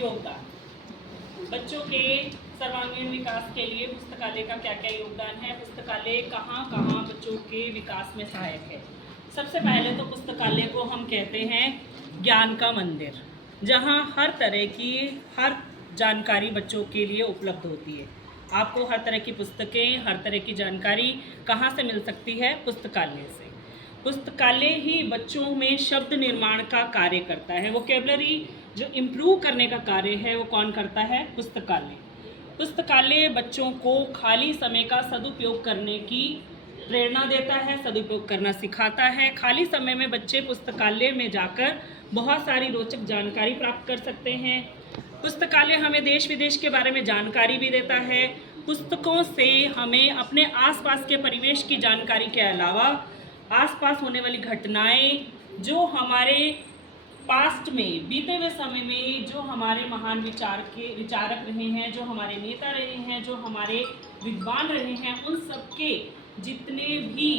योगदान। बच्चों के सर्वांगीण विकास के लिए पुस्तकालय का क्या क्या योगदान है, पुस्तकालय कहाँ कहाँ बच्चों के विकास में सहायक है। सबसे पहले तो पुस्तकालय को हम कहते हैं ज्ञान का मंदिर, जहाँ हर तरह की हर जानकारी बच्चों के लिए उपलब्ध होती है। आपको हर तरह की पुस्तकें, हर तरह की जानकारी कहाँ से मिल सकती है? पुस्तकालय से। पुस्तकालय ही बच्चों में शब्द निर्माण का कार्य करता है। वोकैबुलरी जो इम्प्रूव करने का कार्य है वो कौन करता है? पुस्तकालय। पुस्तकालय बच्चों को खाली समय का सदुपयोग करने की प्रेरणा देता है, सदुपयोग करना सिखाता है। खाली समय में बच्चे पुस्तकालय में जाकर बहुत सारी रोचक जानकारी प्राप्त कर सकते हैं। पुस्तकालय हमें देश विदेश के बारे में जानकारी भी देता है। पुस्तकों से हमें अपने आसपास के परिवेश की जानकारी के अलावा आसपास होने वाली घटनाएं, जो हमारे पास्ट में बीते हुए समय में जो हमारे महान विचारक रहे हैं, जो हमारे नेता रहे हैं, जो हमारे विद्वान रहे हैं, उन सबके जितने भी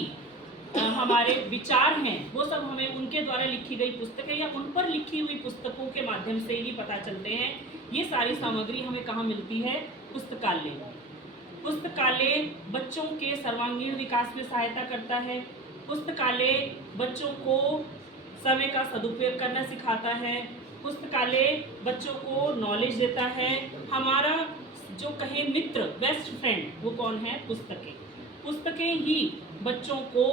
हमारे विचार हैं वो सब हमें उनके द्वारा लिखी गई पुस्तकें या उन पर लिखी हुई पुस्तकों के माध्यम से ही पता चलते हैं। ये सारी सामग्री हमें कहाँ मिलती है? पुस्तकालय में। पुस्तकालय बच्चों के सर्वांगीण विकास में सहायता करता है। पुस्तकालय बच्चों को समय का सदुपयोग करना सिखाता है। पुस्तकालय बच्चों को नॉलेज देता है। हमारा जो कहे मित्र, बेस्ट फ्रेंड, वो कौन है? पुस्तकें। पुस्तकें ही बच्चों को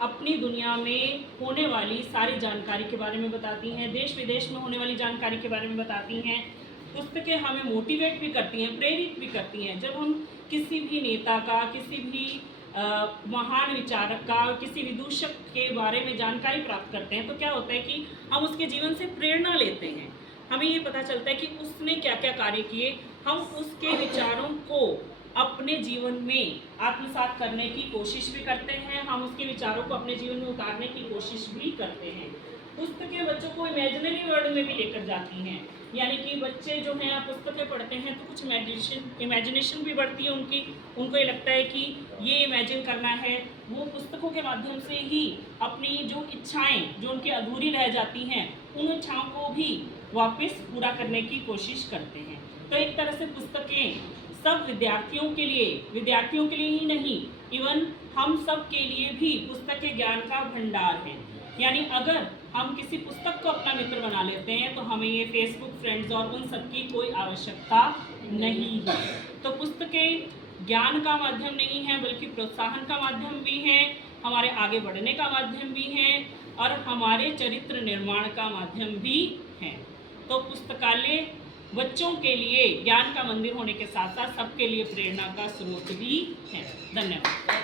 अपनी दुनिया में होने वाली सारी जानकारी के बारे में बताती हैं, देश विदेश में होने वाली जानकारी के बारे में बताती हैं। पुस्तकें हमें मोटिवेट भी करती हैं, प्रेरित भी करती हैं। जब हम किसी भी नेता का, किसी भी महान विचारक का, किसी विदूषक के बारे में जानकारी प्राप्त करते हैं तो क्या होता है कि हम उसके जीवन से प्रेरणा लेते हैं। हमें ये पता चलता है कि उसने क्या क्या कार्य किए। हम उसके विचारों को अपने जीवन में आत्मसात करने की कोशिश भी करते हैं, हम उसके विचारों को अपने जीवन में उतारने की कोशिश भी करते हैं। पुस्तकें बच्चों को इमेजिनरी वर्ल्ड में भी लेकर जाती हैं, यानी कि बच्चे जो हैं आप पुस्तकें पढ़ते हैं तो कुछ इमेजिनेशन भी बढ़ती है उनकी। उनको ये लगता है कि ये इमेजिन करना है। वो पुस्तकों के माध्यम से ही अपनी जो इच्छाएं जो उनकी अधूरी रह जाती हैं उन इच्छाओं को भी वापस पूरा करने की कोशिश करते हैं। तो एक तरह से पुस्तकें सब विद्यार्थियों के लिए ही नहीं, इवन हम सब के लिए भी पुस्तकें ज्ञान का भंडार है। यानी अगर हम किसी पुस्तक को अपना मित्र बना लेते हैं तो हमें ये फेसबुक फ्रेंड्स और उन सब की कोई आवश्यकता नहीं है। तो पुस्तकें ज्ञान का माध्यम नहीं है बल्कि प्रोत्साहन का माध्यम भी है, हमारे आगे बढ़ने का माध्यम भी है और हमारे चरित्र निर्माण का माध्यम भी है। तो पुस्तकालय बच्चों के लिए ज्ञान का मंदिर होने के साथ साथ सबके लिए प्रेरणा का स्रोत भी है। धन्यवाद।